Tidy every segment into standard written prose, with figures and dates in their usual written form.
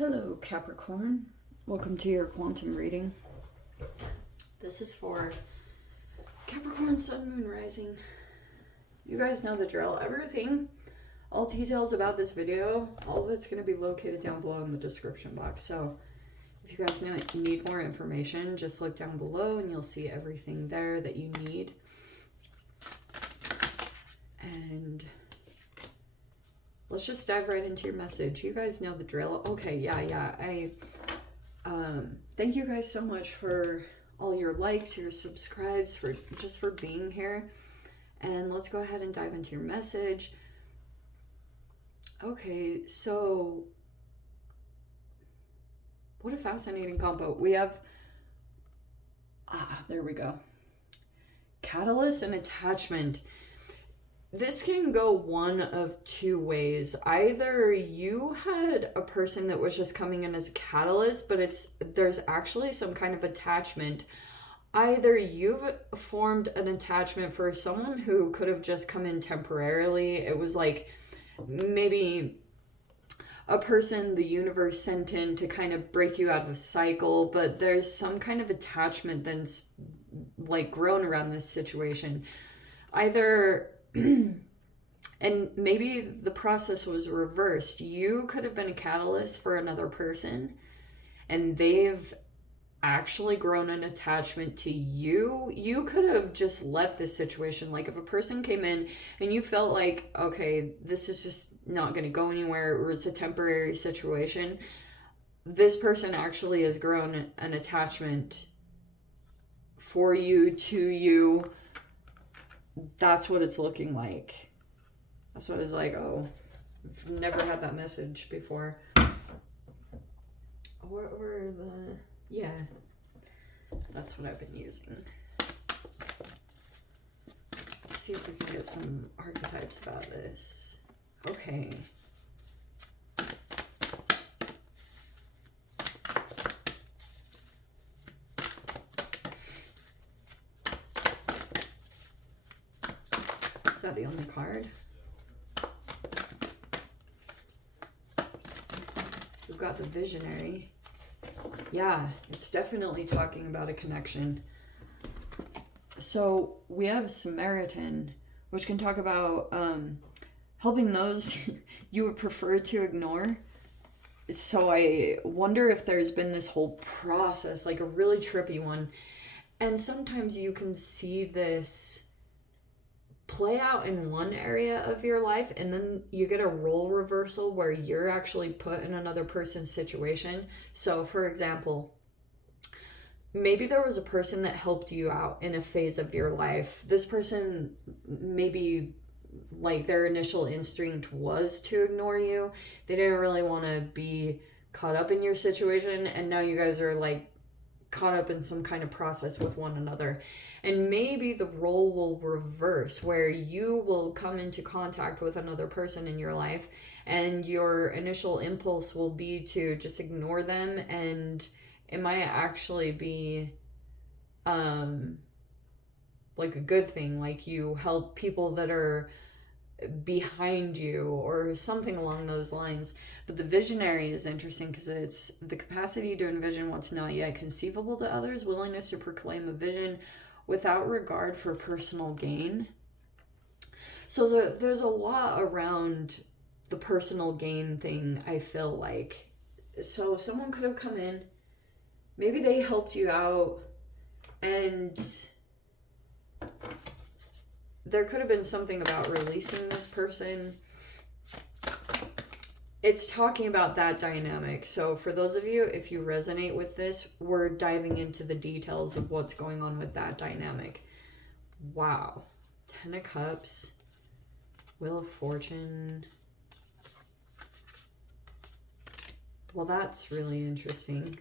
Hello, Capricorn. Welcome to your quantum reading. This is for Capricorn, Sun, Moon, Rising. You guys know the drill. Everything, all details about this video, all of it's going to be located down below in the description box. So if you guys need more information, just look down below and you'll see everything there that you need. And let's just dive right into your message. You guys know the drill. Okay, yeah. Thank you guys so much for all your likes, your subscribes, for being here. And let's go ahead and dive into your message. Okay, so what a fascinating combo. We have, there we go. Catalyst and attachment. This can go one of two ways. Either you had a person that was just coming in as a catalyst, but there's actually some kind of attachment. Either you've formed an attachment for someone who could have just come in temporarily. It was like maybe a person the universe sent in to kind of break you out of a cycle, but there's some kind of attachment that's like grown around this situation. Either and maybe the process was reversed. You could have been a catalyst for another person and they've actually grown an attachment to you. You could have just left this situation. Like if a person came in and you felt like, okay, this is just not going to go anywhere, or it's a temporary situation, this person actually has grown an attachment for you, to you. That's what it's looking like. That's what it's like. Oh, I've never had that message before. What were the... Yeah, that's what I've been using. Let's see if we can get some archetypes about this. Okay. Is that the only card? We've got the visionary. Yeah, it's definitely talking about a connection. So we have Samaritan, which can talk about helping those you would prefer to ignore. So I wonder if there's been this whole process, like a really trippy one. And sometimes you can see this play out in one area of your life, and then you get a role reversal where you're actually put in another person's situation. So for example, maybe there was a person that helped you out in a phase of your life. This person, maybe like their initial instinct was to ignore you. They didn't really want to be caught up in your situation, and now you guys are like caught up in some kind of process with one another. And maybe the role will reverse where you will come into contact with another person in your life and your initial impulse will be to just ignore them, and it might actually be like a good thing, like you help people that are behind you or something along those lines. But the visionary is interesting because it's the capacity to envision what's not yet conceivable to others, willingness to proclaim a vision without regard for personal gain. So there's a lot around the personal gain thing, I feel like. So someone could have come in, maybe they helped you out, and there could have been something about releasing this person. It's talking about that dynamic. So for those of you, if you resonate with this, we're diving into the details of what's going on with that dynamic. Wow. 10 of Cups, Wheel of Fortune. Well, that's really interesting.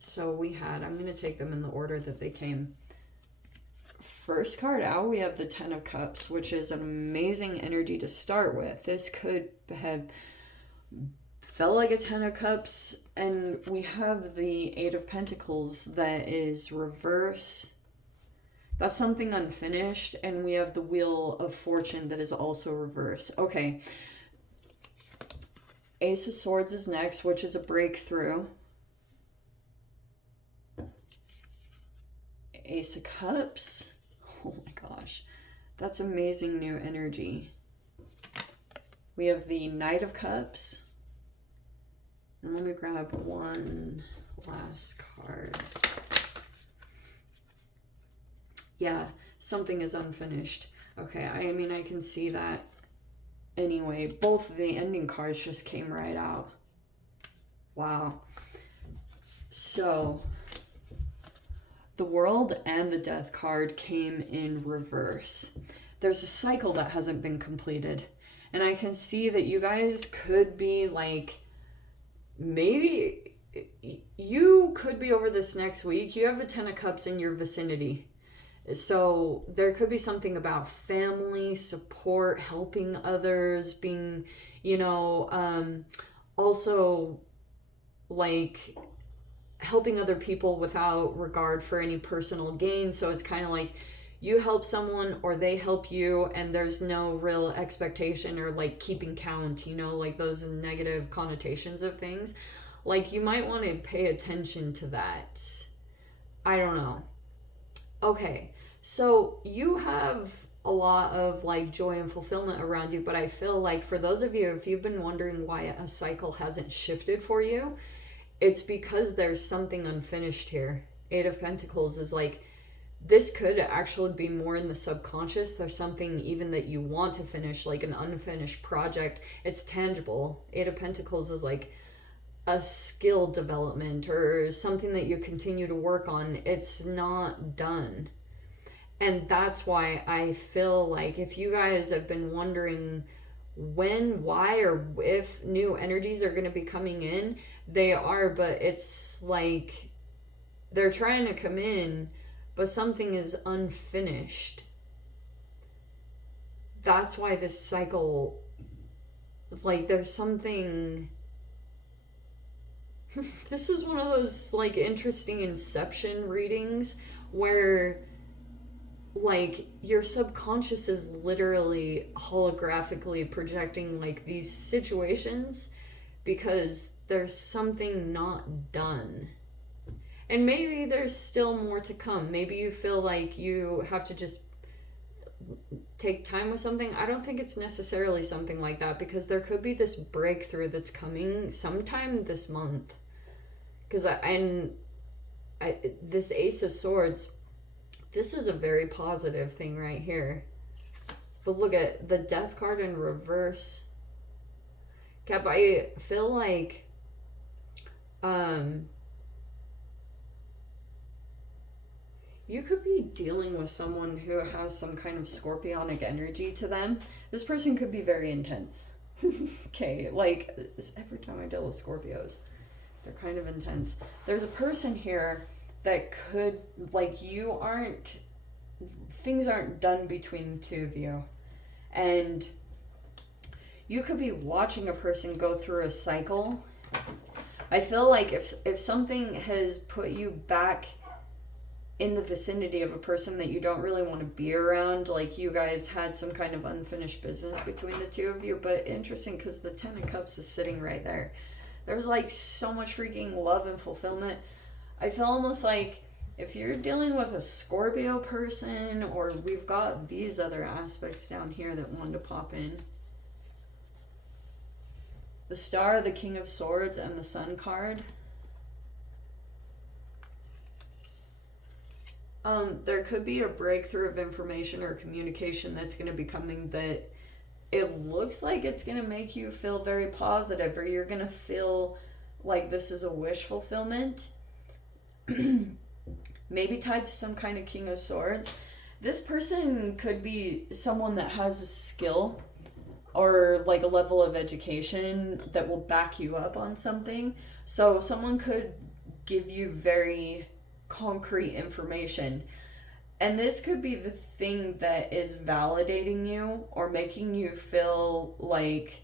So we had, I'm going to take them in the order that they came. First card out, we have the 10 of Cups, which is an amazing energy to start with. This could have felt like a 10 of Cups. And we have the 8 of Pentacles that is reverse. That's something unfinished. And we have the Wheel of Fortune that is also reverse. Okay. Ace of Swords is next, which is a breakthrough. Ace of Cups. Oh my gosh. That's amazing new energy. We have the Knight of Cups. And let me grab one last card. Yeah, something is unfinished. Okay, I mean, I can see that. Anyway, both of the ending cards just came right out. Wow. So, the World and the Death card came in reverse. There's a cycle that hasn't been completed. And I can see that you guys could be like, maybe you could be over this next week. You have a 10 of Cups in your vicinity. So there could be something about family, support, helping others, being, you know, also like helping other people without regard for any personal gain. So it's kind of like you help someone or they help you, and there's no real expectation or like keeping count, you know, like those negative connotations of things. Like you might want to pay attention to that. I don't know. Okay, so you have a lot of like joy and fulfillment around you, but I feel like for those of you, if you've been wondering why a cycle hasn't shifted for you, it's because there's something unfinished here. Eight of Pentacles is like, this could actually be more in the subconscious. There's something even that you want to finish, like an unfinished project. It's tangible. Eight of Pentacles is like a skill development or something that you continue to work on. It's not done. And that's why I feel like if you guys have been wondering when, why, or if new energies are going to be coming in, they are, but it's like they're trying to come in, but something is unfinished. That's why this cycle, like there's something... This is one of those like interesting inception readings where like your subconscious is literally holographically projecting like these situations because there's something not done. And maybe there's still more to come. Maybe you feel like you have to just take time with something. I don't think it's necessarily something like that, because there could be this breakthrough that's coming sometime this month. Because this Ace of Swords, this is a very positive thing right here. But look at the Death card in reverse. Cap, I feel like you could be dealing with someone who has some kind of scorpionic energy to them. This person could be very intense. Okay, like every time I deal with Scorpios, they're kind of intense. There's a person here that could, like, things aren't done between the two of you. And you could be watching a person go through a cycle. I feel like if something has put you back in the vicinity of a person that you don't really want to be around, like you guys had some kind of unfinished business between the two of you. But interesting, because the Ten of Cups is sitting right there. There's like so much freaking love and fulfillment. I feel almost like if you're dealing with a Scorpio person, or we've got these other aspects down here that wanted to pop in. The Star, the King of Swords, and the Sun card. There could be a breakthrough of information or communication that's going to be coming that it looks like it's going to make you feel very positive, or you're going to feel like this is a wish fulfillment. Maybe tied to some kind of King of Swords. This person could be someone that has a skill or like a level of education that will back you up on something. So someone could give you very concrete information. And this could be the thing that is validating you or making you feel like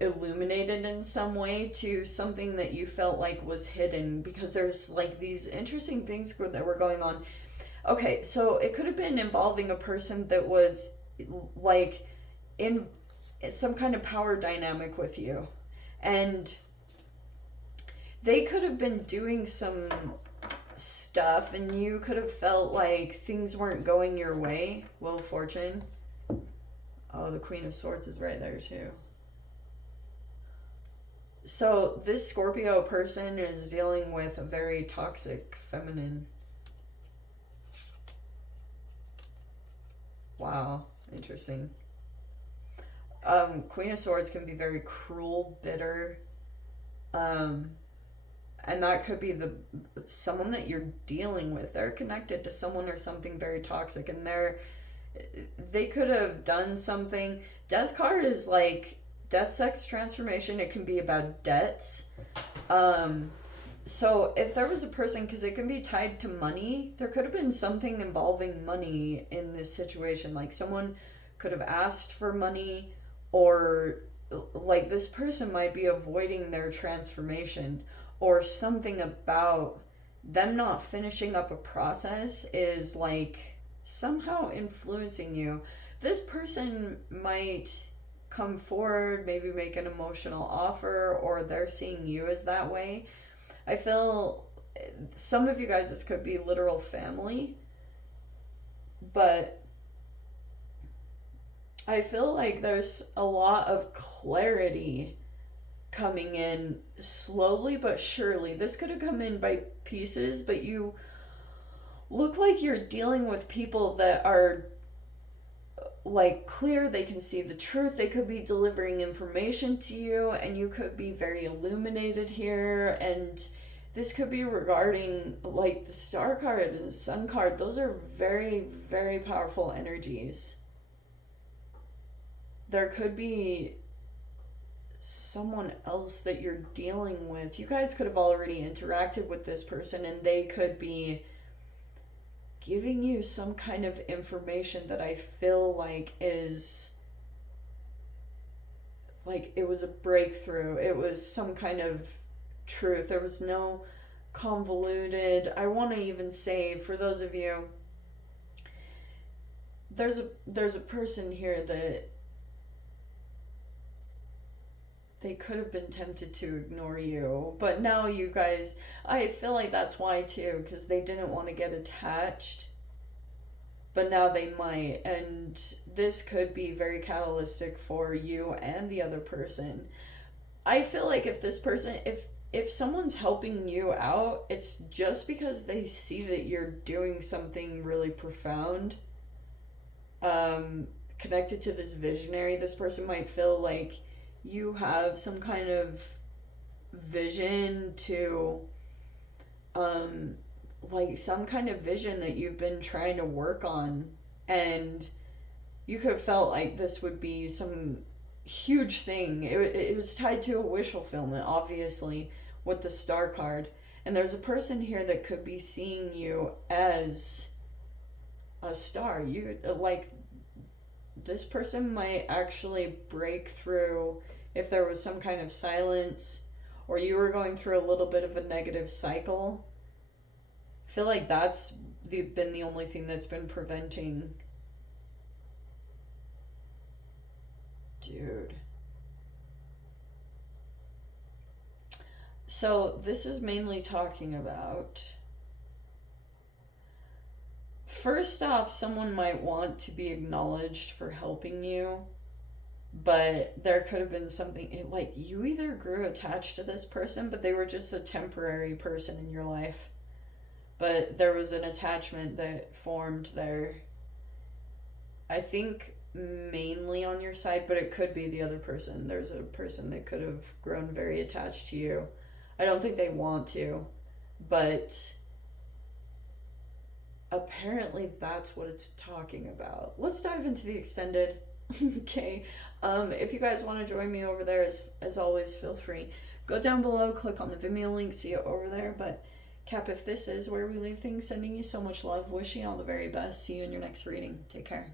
illuminated in some way to something that you felt like was hidden, because there's like these interesting things that were going on. Okay, so it could have been involving a person that was like some kind of power dynamic with you. And they could have been doing some stuff and you could have felt like things weren't going your way. Wheel of Fortune. Oh, the Queen of Swords is right there too. So this Scorpio person is dealing with a very toxic feminine. Wow, interesting. Queen of Swords can be very cruel, bitter, and that could be someone that you're dealing with. They're connected to someone or something very toxic, and they could have done something. Death card is like death, sex, transformation. It can be about debts. So if there was a person, because it can be tied to money, there could have been something involving money in this situation. Like someone could have asked for money, or like this person might be avoiding their transformation, or something about them not finishing up a process is like somehow influencing you. This person might come forward, maybe make an emotional offer, or they're seeing you as that way. I feel some of you guys, this could be literal family, but I feel like there's a lot of clarity coming in slowly but surely. This could have come in by pieces, but you look like you're dealing with people that are like clear, they can see the truth, they could be delivering information to you, and you could be very illuminated here. And this could be regarding like the Star card and the Sun card. Those are very, very powerful energies. There could be someone else that you're dealing with. You guys could have already interacted with this person, and they could be giving you some kind of information that I feel like is like it was a breakthrough. It was some kind of truth. There was no convoluted. I want to even say, for those of you, there's a person here that they could have been tempted to ignore you, but now you guys, I feel like that's why too, because they didn't want to get attached, but now they might. And this could be very catalytic for you and the other person. I feel like if this person, if someone's helping you out, it's just because they see that you're doing something really profound, connected to this visionary. This person might feel like you have some kind of vision to like some kind of vision that you've been trying to work on, and you could have felt like this would be some huge thing. It was tied to a wish fulfillment, obviously, with the Star card. And there's a person here that could be seeing you as a star. You like, this person might actually break through if there was some kind of silence, or you were going through a little bit of a negative cycle. I feel like that's been the only thing that's been preventing. Dude. So this is mainly talking about, first off, someone might want to be acknowledged for helping you, but there could have been something like you either grew attached to this person, but they were just a temporary person in your life, but there was an attachment that formed there. I think mainly on your side, but it could be the other person. There's a person that could have grown very attached to you. I don't think they want to, but apparently that's what it's talking about. Let's dive into the extended. Okay. If you guys want to join me over there, as always, feel free. Go down below, click on the Vimeo link, see it over there. But Cap, if this is where we leave things, sending you so much love, wishing you all the very best. See you in your next reading. Take care.